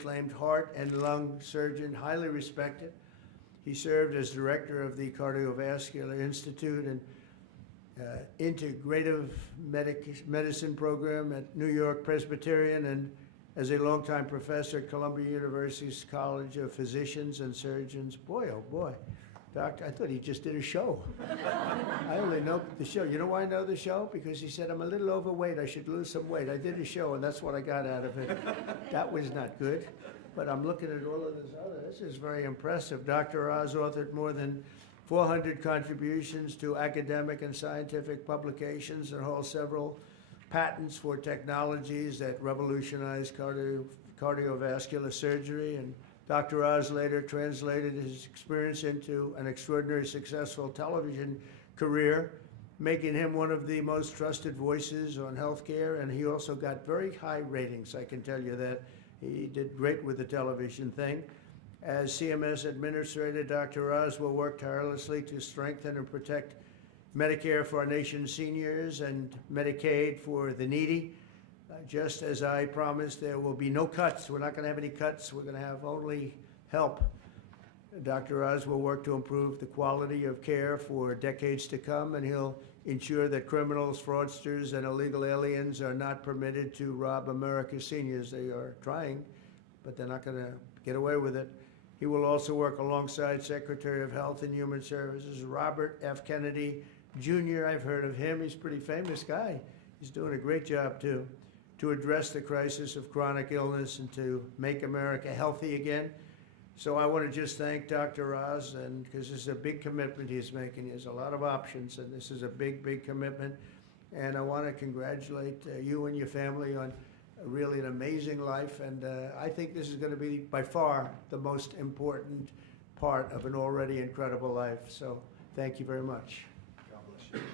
acclaimed heart and lung surgeon, highly respected. He served as director of the Cardiovascular Institute and Integrative Medicine program at New York Presbyterian, and as a longtime professor at Columbia University's College of Physicians and Surgeons. Boy, oh boy, doctor, I thought he just did a show. I only know the show. You know why I know the show? Because he said, I'm a little overweight, I should lose some weight. I did a show, and that's what I got out of it. That was not good. But I'm looking at all of this other. This is very impressive. Dr. Oz authored more than 400 contributions to academic and scientific publications and holds several patents for technologies that revolutionize cardiovascular surgery. And Dr. Oz later translated his experience into an extraordinarily successful television career, making him one of the most trusted voices on healthcare. And he also got very high ratings, I can tell you that. He did great with the television thing. As CMS Administrator, Dr. Oz will work tirelessly to strengthen and protect Medicare for our nation's seniors and Medicaid for the needy. Just as I promised, there will be no cuts. We're not going to have any cuts. We're going to have only help. Dr. Oz will work to improve the quality of care for decades to come, and he'll ensure that criminals, fraudsters, and illegal aliens are not permitted to rob America's seniors. They are trying, but they're not going to get away with it. He will also work alongside Secretary of Health and Human Services Robert F. Kennedy Jr. I've heard of him. He's a pretty famous guy. He's doing a great job, too, to address the crisis of chronic illness and to make America healthy again. So I want to just thank Dr. Oz, and because this is a big commitment he's making. He has a lot of options, and this is a big, big commitment. And I want to congratulate you and your family on really an amazing life. And I think this is going to be by far the most important part of an already incredible life. So thank you very much. God bless you.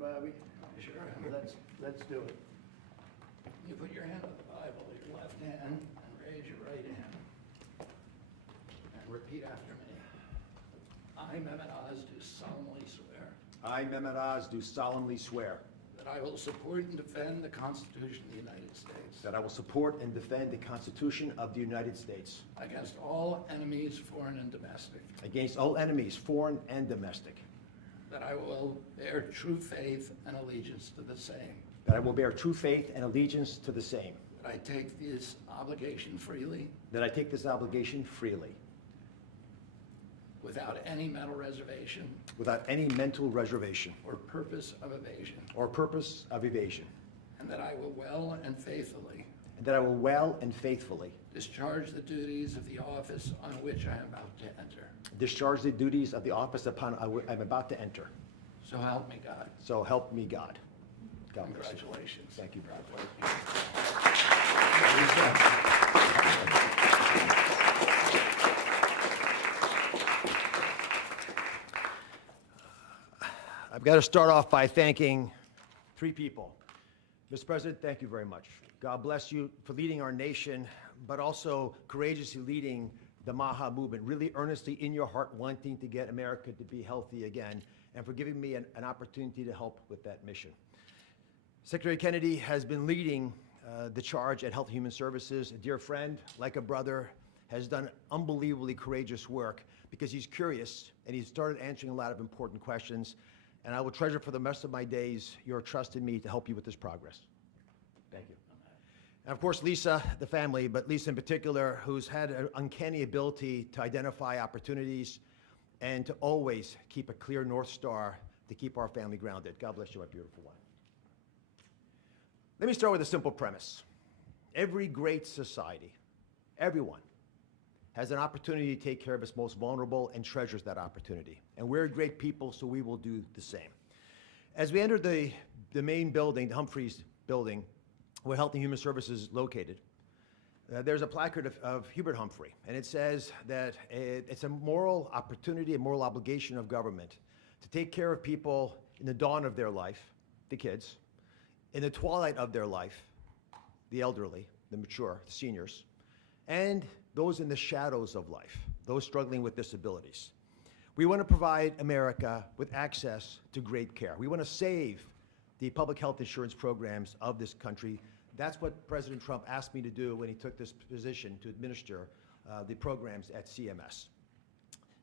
Bobby? Sure. Let's do it. You put your hand on the Bible with your left hand and raise your right hand. And repeat after me. I, Mehmet Oz, do solemnly swear I, Mehmet Oz, do solemnly swear that I will support and defend the Constitution of the United States that I will support and defend the Constitution of the United States against all enemies, foreign and domestic, against all enemies, foreign and domestic, that I will bear true faith and allegiance to the same, that I will bear true faith and allegiance to the same, that I take this obligation freely that I take this obligation freely, without any mental reservation without any mental reservation or purpose of evasion, or purpose of evasion, and that I will well and faithfully and that I will well and faithfully discharge the duties of the office on which I am about to enter. discharge the duties of the office upon I'm about to enter. So help me God. So help me God. God bless you. Congratulations. Thank you, brother. I've got to start off by thanking three people. Mr. President, thank you very much. God bless you for leading our nation, but also courageously leading the MAHA movement, really earnestly in your heart wanting to get America to be healthy again, and for giving me an opportunity to help with that mission. Secretary Kennedy has been leading the charge at Health and Human Services. A dear friend, like a brother, has done unbelievably courageous work because he's curious and he's started answering a lot of important questions. And I will treasure for the rest of my days your trust in me to help you with this progress. Thank you. And of course, Lisa, the family, but Lisa in particular, who's had an uncanny ability to identify opportunities and to always keep a clear North Star to keep our family grounded. God bless you, my beautiful one. Let me start with a simple premise. Every great society, everyone, has an opportunity to take care of its most vulnerable and treasures that opportunity. And we're great people, so we will do the same. As we entered the main building, the Humphreys building, where Health and Human Services is located, there's a placard of Hubert Humphrey, and it says that it's a moral opportunity, a moral obligation of government to take care of people in the dawn of their life, the kids, in the twilight of their life, the elderly, the mature, the seniors, and those in the shadows of life, those struggling with disabilities. We want to provide America with access to great care. We want to save the public health insurance programs of this country. That's what President Trump asked me to do when he took this position to administer the programs at CMS.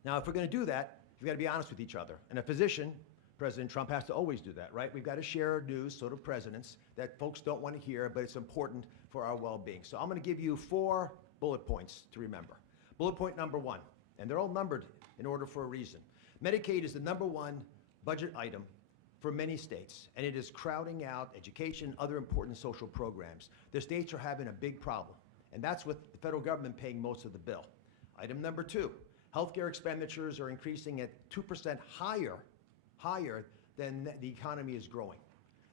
Now, if we're going to do that, we've got to be honest with each other. And a physician, President Trump has to always do that, right? We've got to share news, sort of presidents, that folks don't want to hear, but it's important for our well-being. So I'm going to give you 4 bullet points to remember. Bullet point number 1, and they're all numbered in order for a reason. Medicaid is the #1 budget item for many states, and it is crowding out education, other important social programs. The states are having a big problem, and that's with the federal government paying most of the bill. Item number 2, healthcare expenditures are increasing at 2% higher than the economy is growing.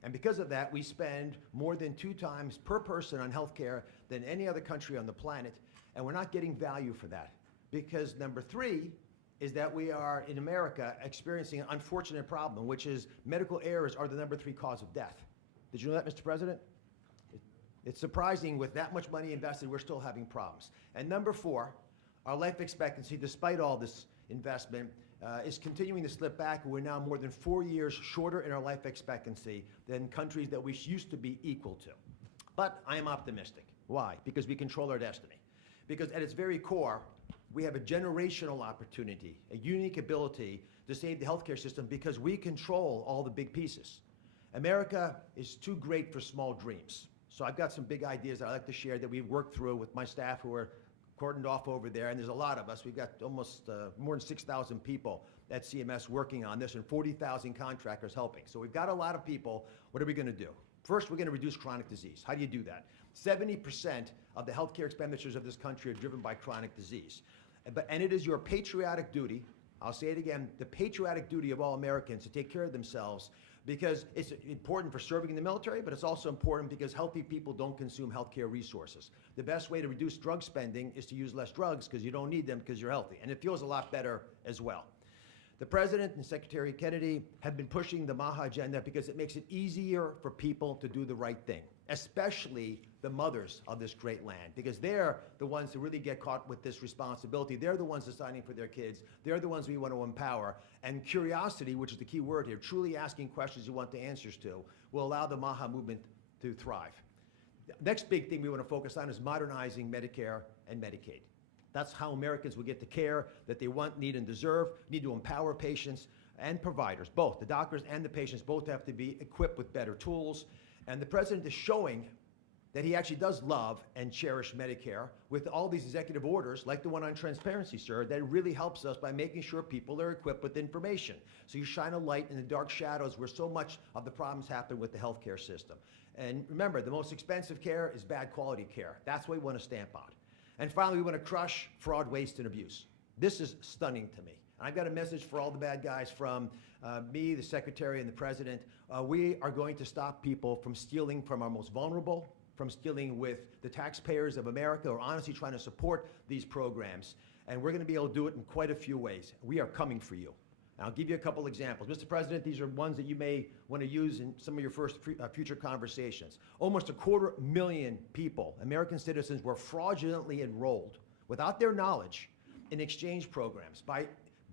And because of that, we spend more than 2 times per person on healthcare than any other country on the planet, and we're not getting value for that. Because number 3 is that we are, in America, experiencing an unfortunate problem, which is medical errors are the #3 cause of death. Did you know that, Mr. President? It's surprising with that much money invested, we're still having problems. And number 4, our life expectancy, despite all this investment, is continuing to slip back. We're now more than 4 years shorter in our life expectancy than countries that we used to be equal to. But I am optimistic. Why? Because we control our destiny. Because at its very core, we have a generational opportunity, a unique ability to save the healthcare system because we control all the big pieces. America is too great for small dreams. So I've got some big ideas that I'd like to share that we've worked through with my staff who are cordoned off over there, and there's a lot of us. We've got almost more than 6,000 people at CMS working on this and 40,000 contractors helping. So we've got a lot of people. What are we going to do? First, we're going to reduce chronic disease. How do you do that? 70% of the healthcare expenditures of this country are driven by chronic disease. And it is your patriotic duty, I'll say it again, the patriotic duty of all Americans to take care of themselves, because it's important for serving in the military, but it's also important because healthy people don't consume healthcare resources. The best way to reduce drug spending is to use less drugs because you don't need them because you're healthy. And it feels a lot better as well. The President and Secretary Kennedy have been pushing the MAHA agenda because it makes it easier for people to do the right thing, especially the mothers of this great land, because they're the ones who really get caught with this responsibility. They're the ones deciding for their kids. They're the ones we want to empower. And curiosity, which is the key word here, truly asking questions you want the answers to, will allow the MAHA movement to thrive. The next big thing we want to focus on is modernizing Medicare and Medicaid. That's how Americans will get the care that they want, need, and deserve. We need to empower patients and providers, both. The doctors and the patients both have to be equipped with better tools. And the President is showing that he actually does love and cherish Medicare with all these executive orders, like the one on transparency, sir, that really helps us by making sure people are equipped with information. So you shine a light in the dark shadows where so much of the problems happen with the healthcare system. And remember, the most expensive care is bad quality care. That's what we want to stamp out. And finally, we want to crush fraud, waste, and abuse. This is stunning to me. I've got a message for all the bad guys from me, the Secretary, and the President. We are going to stop people from stealing from our most vulnerable, from stealing with the taxpayers of America, or honestly trying to support these programs. And we're going to be able to do it in quite a few ways. We are coming for you. And I'll give you a couple examples. Mr. President, these are ones that you may want to use in some of your future conversations. Almost 250,000 people, American citizens, were fraudulently enrolled without their knowledge in exchange programs by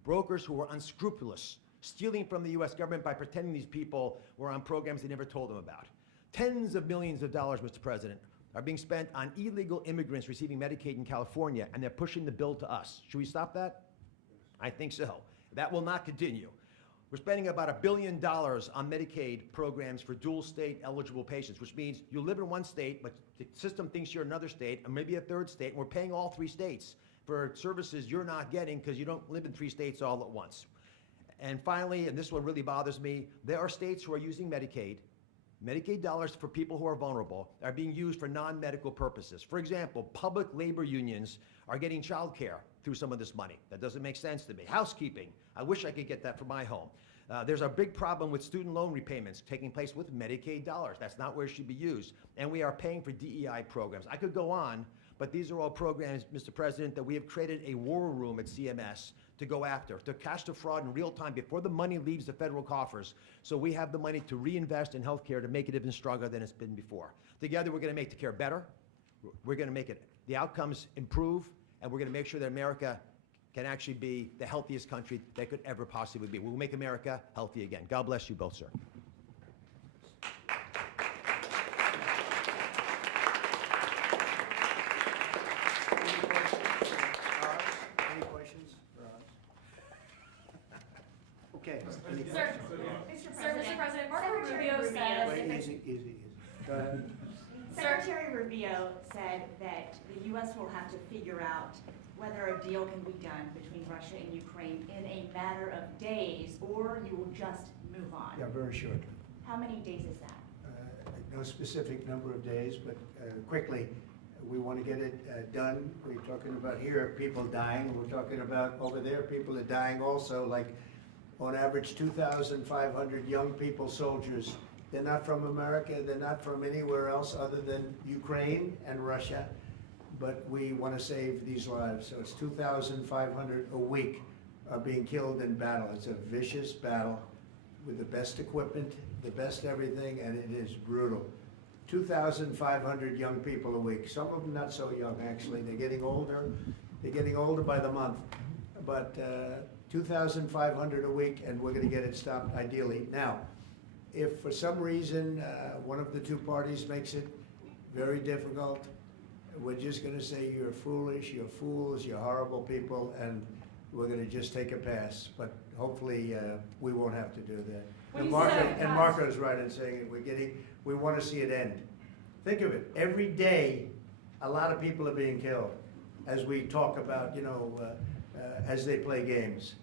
brokers who were unscrupulous, stealing from the U.S. government by pretending these people were on programs they never told them about. Tens of millions of dollars, Mr. President, are being spent on illegal immigrants receiving Medicaid in California, and they're pushing the bill to us. Should we stop that? I think so. That will not continue. We're spending about $1 billion on Medicaid programs for dual state eligible patients, which means you live in one state, but the system thinks you're another state, and maybe a third state, and we're paying all 3 states for services you're not getting because you don't live in 3 states all at once. And finally, and this one really bothers me, there are states who are using Medicaid. Medicaid dollars for people who are vulnerable are being used for non-medical purposes. For example, public labor unions are getting child care through some of this money. That doesn't make sense to me. Housekeeping, I wish I could get that for my home. There's a big problem with student loan repayments taking place with Medicaid dollars. That's not where it should be used. And we are paying for DEI programs. I could go on, but these are all programs, Mr. President, that we have created a war room at CMS to go after, to catch the fraud in real time before the money leaves the federal coffers, so we have the money to reinvest in healthcare to make it even stronger than it's been before. Together, we're going to make the care better. We're going to make the outcomes improve, and we're going to make sure that America can actually be the healthiest country that could ever possibly be. We'll make America healthy again. God bless you both, sir. Any questions for Oz? Okay. Any Sir, Mr. President, Marco Rubio said, Wait, easy. Go ahead. Secretary Rubio said that the U.S. will have to figure out whether a deal can be done between Russia and Ukraine in a matter of days, or you will just move on. Yeah, very shortly. How many days is that? No specific number of days, but quickly, we want to get it done. We're talking about here, people dying. We're talking about over there, people are dying also, like on average 2,500 young people, soldiers. They're not from America, they're not from anywhere else other than Ukraine and Russia, but we want to save these lives. So it's 2,500 a week are being killed in battle. It's a vicious battle with the best equipment, the best everything, and it is brutal. 2,500 young people a week. Some of them not so young, actually. They're getting older. They're getting older by the month. But 2,500 a week, and we're going to get it stopped ideally. Now, if for some reason one of the two parties makes it very difficult, we're just going to say you're foolish, you're fools, you're horrible people, and we're going to just take a pass. But hopefully we won't have to do that. When And you say pass- Marco's right in saying it. We want to see it end. Think of it. Every day, a lot of people are being killed, as we talk about, as they play games.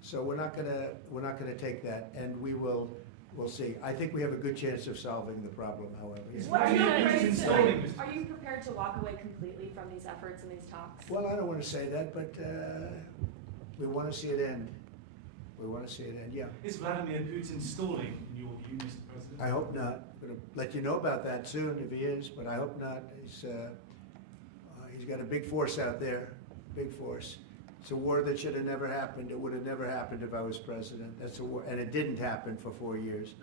So we're not gonna take that, and we'll see. I think we have a good chance of solving the problem, however. Yeah. What are you installing this? Are you prepared to walk away completely from these efforts and these talks? Well, I don't want to say that, but we want to see it end. We want to see it end, yeah. Is Vladimir Putin stalling, in your view, Mr. President? I hope not. I'm going to let you know about that soon if he is, but I hope not. He's got a big force out there, big force. It's a war that should have never happened. It would have never happened if I was president. That's a war, and it didn't happen for 4 years.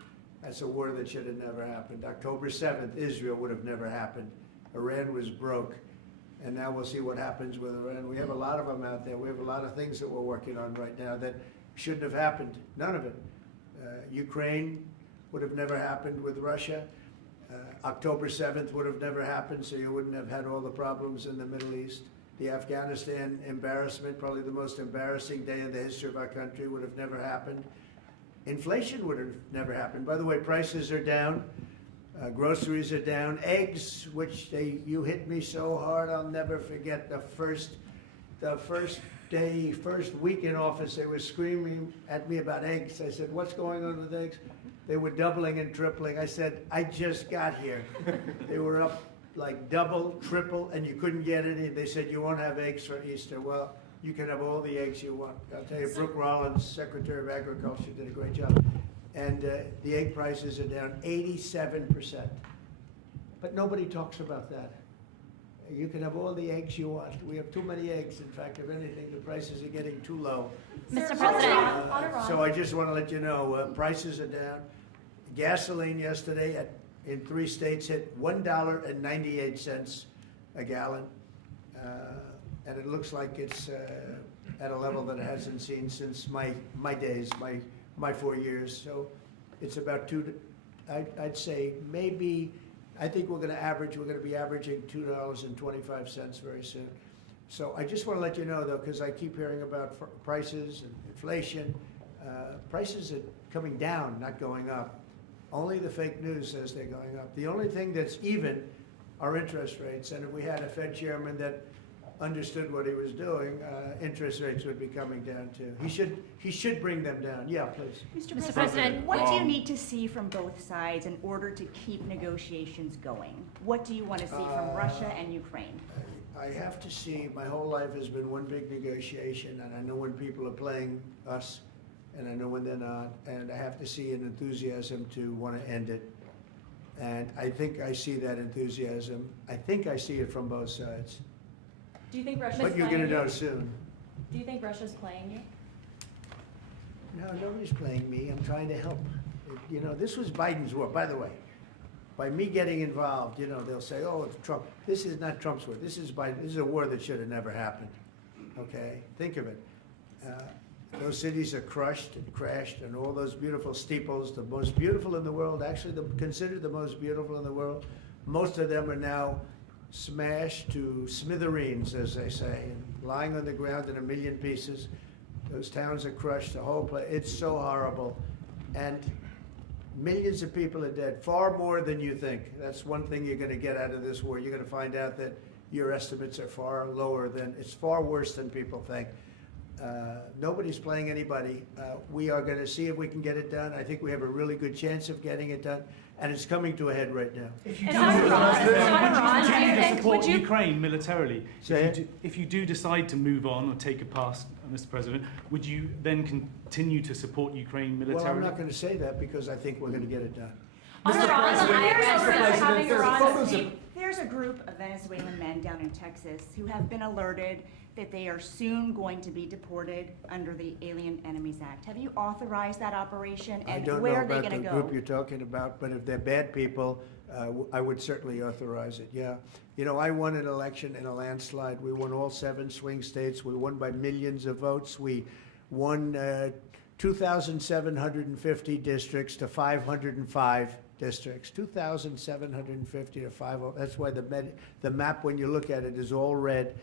That's a war that should have never happened. October 7th, Israel would have never happened. Iran was broke, and now we'll see what happens with Iran. We have a lot of them out there. We have a lot of things that we're working on right now that shouldn't have happened. None of it. Ukraine would have never happened with Russia. October 7th would have never happened, so you wouldn't have had all the problems in the Middle East. The Afghanistan embarrassment, probably the most embarrassing day in the history of our country, would have never happened. Inflation would have never happened. By the way, prices are down. Groceries are down. Eggs, which you hit me so hard, I'll never forget the first week in office, they were screaming at me about eggs. I said, what's going on with eggs? They were doubling and tripling. I said, I just got here. They were up like double, triple, and you couldn't get any. They said, you won't have eggs for Easter. Well, you can have all the eggs you want. I'll tell you, Brooke Rollins, Secretary of Agriculture, did a great job. And the egg prices are down 87%. But nobody talks about that. You can have all the eggs you want. We have too many eggs. In fact, if anything, the prices are getting too low. Sir, Mr. President. on Iran. So I just want to let you know, prices are down. Gasoline yesterday in 3 states hit $1.98 a gallon. And it looks like it's at a level that it hasn't seen since my days, my 4 years. So it's about I'd say maybe, I think we're going to be averaging $2.25 very soon. So I just want to let you know, though, because I keep hearing about prices and inflation. Prices are coming down, not going up. Only the fake news says they're going up. The only thing that's even are interest rates. And if we had a Fed chairman that understood what he was doing, interest rates would be coming down too. He should bring them down. Yeah, please. Mr. President, what do you need to see from both sides in order to keep negotiations going? What do you want to see from Russia and Ukraine? I have to see, my whole life has been one big negotiation, and I know when people are playing us, and I know when they're not, and I have to see an enthusiasm to want to end it. And I think I see that enthusiasm. I think I see it from both sides. Do you think Russia's But you're playing going to you? know soon. Do you think Russia's playing you? No, nobody's playing me. I'm trying to help. You know, this was Biden's war, by the way. By me getting involved, you know, they'll say, oh, it's Trump. This is not Trump's war. This is Biden. This is a war that should have never happened. Okay? Think of it. Those cities are crushed and crashed, and all those beautiful steeples, the most beautiful in the world, actually considered the most beautiful in the world, most of them are now smashed to smithereens, as they say, and lying on the ground in a million pieces. Those towns are crushed, the whole place. It's so horrible. And millions of people are dead, far more than you think. That's one thing you're going to get out of this war. You're going to find out that your estimates are far lower than, it's far worse than people think. Nobody's playing anybody. We are going to see if we can get it done. I think we have a really good chance of getting it done, and it's coming to a head right now. If you It's do ironic. It's ironic. continue to I think, support would you- Ukraine militarily, Say it. if you do decide to move on or take a pass, Mr. President, would you then continue to support Ukraine militarily? Well, I'm not going to say that because I think we're going to get it done. On Iran, the IRS is having Iran There's a group of Venezuelan men down in Texas who have been alerted that they are soon going to be deported under the Alien Enemies Act. Have you authorized that operation, I and don't know where are they about going the to go? group you're talking about, but if they're bad people, I would certainly authorize it, yeah. You know, I won an election in a landslide. We won all 7 swing states. We won by millions of votes. We won 2,750 districts to 505 districts. 2,750 to 505. That's why the map, when you look at it, is all red.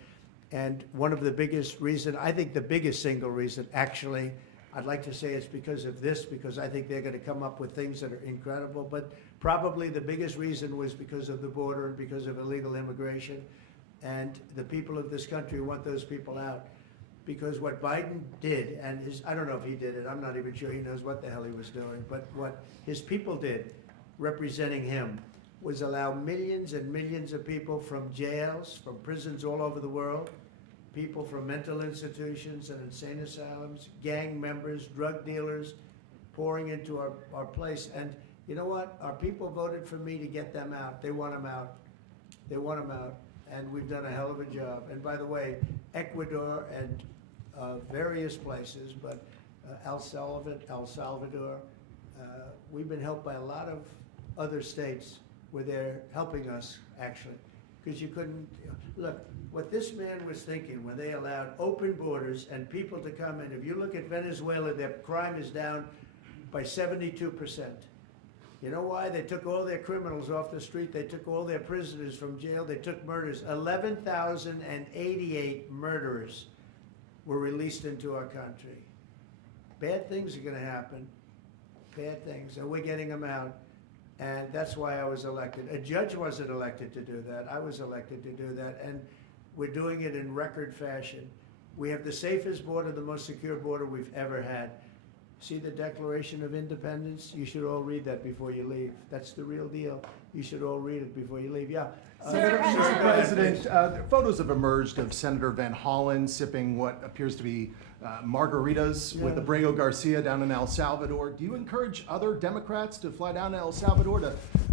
And one of the biggest reason, I think the biggest single reason, actually, I'd like to say it's because of this, because I think they're going to come up with things that are incredible, but probably the biggest reason was because of the border and because of illegal immigration. And the people of this country want those people out. Because what Biden did, and I don't know if he did it, I'm not even sure he knows what the hell he was doing, but what his people did, representing him, was allow millions and millions of people from jails, from prisons all over the world, people from mental institutions and insane asylums, gang members, drug dealers, pouring into our place. And you know what? Our people voted for me to get them out. They want them out. They want them out. And we've done a hell of a job. And by the way, Ecuador and various places, but El Salvador, we've been helped by a lot of other states where they're helping us, actually. Because you couldn't, look, what this man was thinking when they allowed open borders and people to come in, if you look at Venezuela, their crime is down by 72%. You know why? They took all their criminals off the street. They took all their prisoners from jail. They took murders. 11,088 murderers were released into our country. Bad things are going to happen. Bad things. And we're getting them out. And that's why I was elected. A judge wasn't elected to do that. I was elected to do that. And we're doing it in record fashion. We have the safest border, the most secure border we've ever had. See the Declaration of Independence? You should all read that before you leave. That's the real deal. You should all read it before you leave. Yeah. Mr. President, photos have emerged of Senator Van Hollen sipping what appears to be margaritas with Abrego Garcia down in El Salvador. Do you encourage other Democrats to fly down to El Salvador to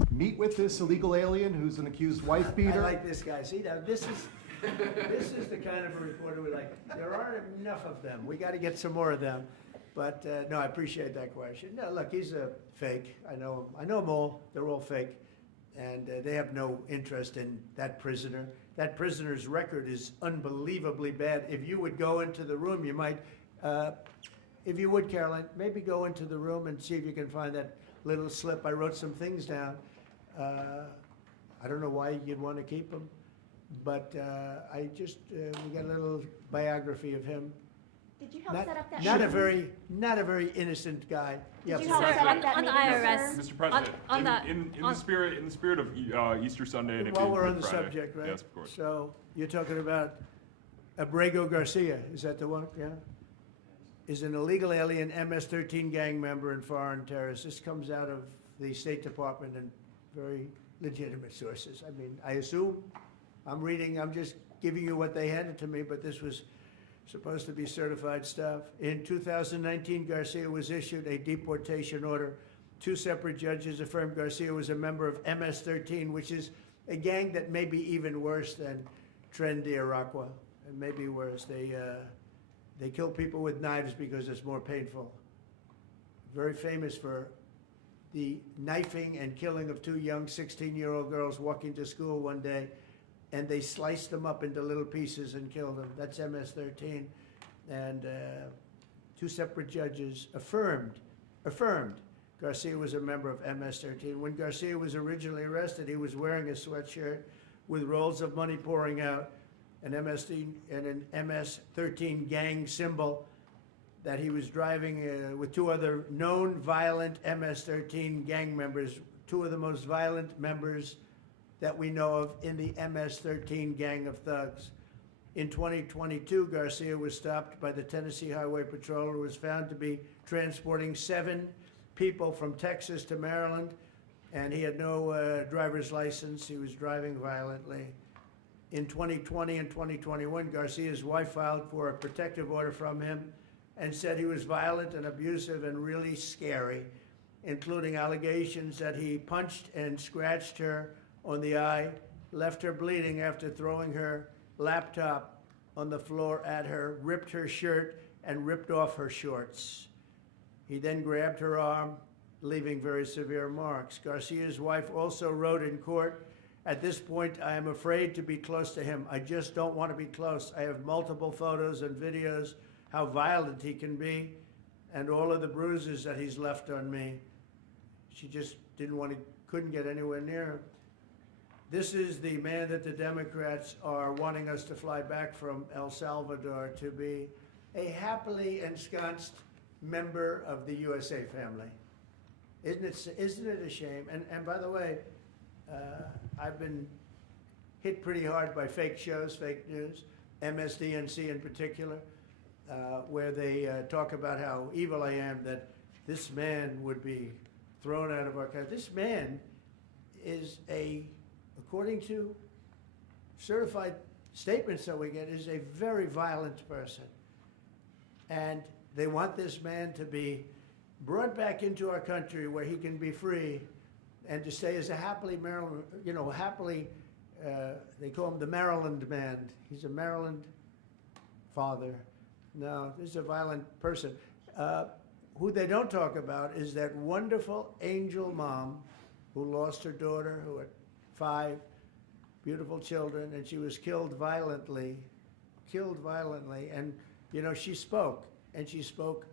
meet with this illegal alien who's an accused wife beater? I like this guy. See, now this is the kind of a reporter we like. There aren't enough of them. We got to get some more of them. But no, I appreciate that question. No, look, he's a fake. I know him. I know them all. They're all fake. And they have no interest in that prisoner. That prisoner's record is unbelievably bad. If you would go into the room, you might, if you would, Caroline, maybe go into the room and see if you can find that little slip. I wrote some things down. I don't know why you'd want to keep him, but we got a little biography of him. Did you help set up that Not a meeting? very innocent guy. Yeah, Did you please. help set up that on the meeting, IRS. sir? Mr. President, on that- in the spirit of Easter Sunday and it While being we're on Good the Friday. subject, right? Yes, of course. So you're talking about Abrego Garcia, is that the one? Yeah? Is an illegal alien MS-13 gang member and foreign terrorist. This comes out of the State Department and very legitimate sources. I mean, I assume, I'm just giving you what they handed to me, but this was supposed to be certified stuff. In 2019, Garcia was issued a deportation order. 2 separate judges affirmed Garcia was a member of MS-13, which is a gang that may be even worse than Tren de Aragua, and maybe worse. They kill people with knives because it's more painful. Very famous for the knifing and killing of 2 young 16-year-old girls walking to school one day, and they sliced them up into little pieces and killed them. That's MS-13. and two separate judges affirmed Garcia was a member of MS-13. When Garcia was originally arrested, he was wearing a sweatshirt with rolls of money pouring out, an MS-13 gang symbol that he was driving with two other known violent MS-13 gang members, two of the most violent members that we know of in the MS-13 gang of thugs. In 2022, Garcia was stopped by the Tennessee Highway Patrol and was found to be transporting 7 people from Texas to Maryland, and he had no driver's license. He was driving violently. In 2020 and 2021, Garcia's wife filed for a protective order from him and said he was violent and abusive and really scary, including allegations that he punched and scratched her on the eye, left her bleeding after throwing her laptop on the floor at her, ripped her shirt, and ripped off her shorts. He then grabbed her arm, leaving very severe marks. Garcia's wife also wrote in court, "At this point, I am afraid to be close to him. I just don't want to be close. I have multiple photos and videos how violent he can be and all of the bruises that he's left on me." She just couldn't get anywhere near him. This is the man that the Democrats are wanting us to fly back from El Salvador to be a happily ensconced member of the USA family. Isn't it a shame? And by the way, I've been hit pretty hard by fake shows, fake news, MSDNC in particular, where they talk about how evil I am, that this man would be thrown out of our country. This man is according to certified statements that we get, is a very violent person. And they want this man to be brought back into our country where he can be free and to stay as a happily Maryland, they call him the Maryland man. He's a Maryland father. No, this is a violent person. Who they don't talk about is that wonderful angel mom who lost her daughter, who had 5 beautiful children, and she was killed violently. And, she spoke, and she spoke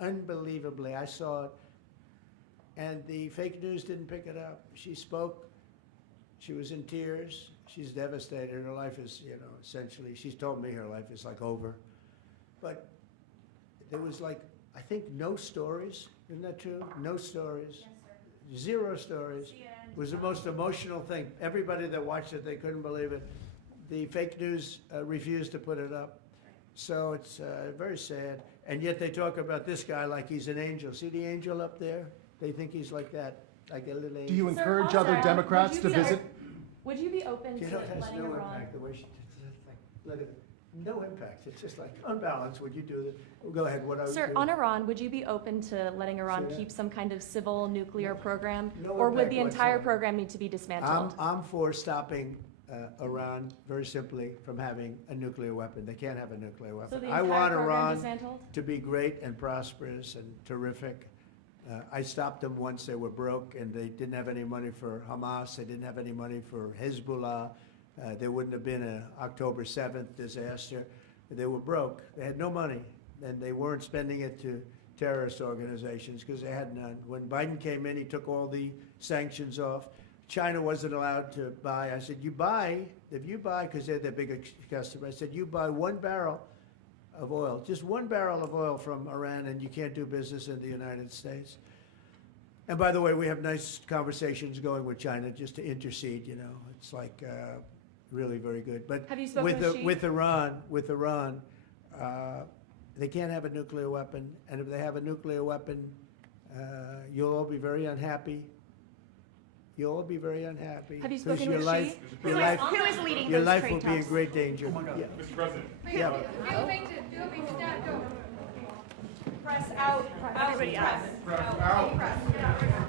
unbelievably. I saw it, and the fake news didn't pick it up. She spoke. She was in tears. She's devastated. Her life is, essentially, she's told me her life is like over. But there was I think no stories. Isn't that true? No stories. Yes, sir. 0 stories. It was the most emotional thing. Everybody that watched it, they couldn't believe it. The fake news refused to put it up. So it's very sad. And yet they talk about this guy like he's an angel. See the angel up there? They think he's like that, like a little angel. Do you Sir, encourage on other that, Democrats would to you be- visit? Would you be open to It has letting no Iran? impact, the way she did it. Look at it. No impact. It's just like unbalanced. Would you do this? Well, go ahead. What I would Sir, do. on Iran, would you be open to letting Iran Say that. keep some kind of civil nuclear program? No Or would impact the entire whatsoever. program need to be dismantled? I'm for stopping Iran, very simply, from having a nuclear weapon. They can't have a nuclear weapon. So the I entire want program Iran dismantled? to be great and prosperous and terrific. I stopped them once they were broke and they didn't have any money for Hamas. They didn't have any money for Hezbollah. There wouldn't have been an October 7th disaster. They were broke. They had no money, and they weren't spending it to terrorist organizations because they had none. When Biden came in, he took all the sanctions off. China wasn't allowed to buy. I said, if you buy, because they're their biggest customer, I said, you buy 1 barrel of oil, just 1 barrel of oil from Iran, and you can't do business in the United States. And by the way, we have nice conversations going with China just to intercede, It's like really very good. But Have you spoken with Xi? with Iran, they can't have a nuclear weapon. And if they have a nuclear weapon, you'll all be very unhappy. You'll all be very unhappy. Have you 'Cause spoken your with life, Xi? your Who life, is leading your those life trade will be in talks? great danger. Oh my God. Yeah. Mr. President. Yeah. Press out. Everybody out. Out.